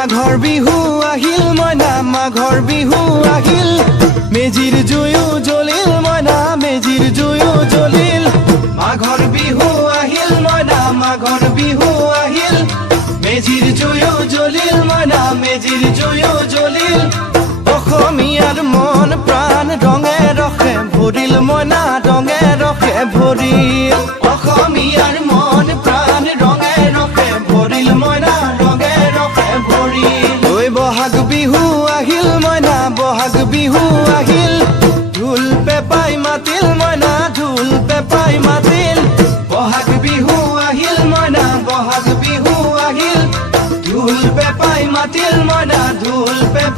মাঘৰ বিহু আহিল মইনা মাঘৰ বিহু আহিল মেজিৰ জুয়ো জ্বলিল মইনা মেজিৰ জুয়ো জ্বলিল মাঘৰ বিহু আহিল মইনা মাঘৰ বিহু আহিল মেজিৰ জুয়ো জ্বলিল মইনা মেজিৰ জুয়ো জ্বলিল অসমীয়াৰ মন প্ৰাণ ৰঙে ৰখে ভৰিল মইনা ৰঙে ৰখে ভৰিল অসমীয়াৰ মন প্ৰাণ ৰঙে ৰখে ভৰিল মইনা ৰঙে ৰখে ভৰিল ঐ বহাগ বিহু আহিল মইনা বহাগ বিহু আহিল ঢোল পেপাই মাতিল মইনা ঢোল পেপাই মাতিল বহাগ বিহু আহিল মইনা বহাগ বিহু আহিল ঢোল পেপাই মাতিল মইনা ঢোল পেপাই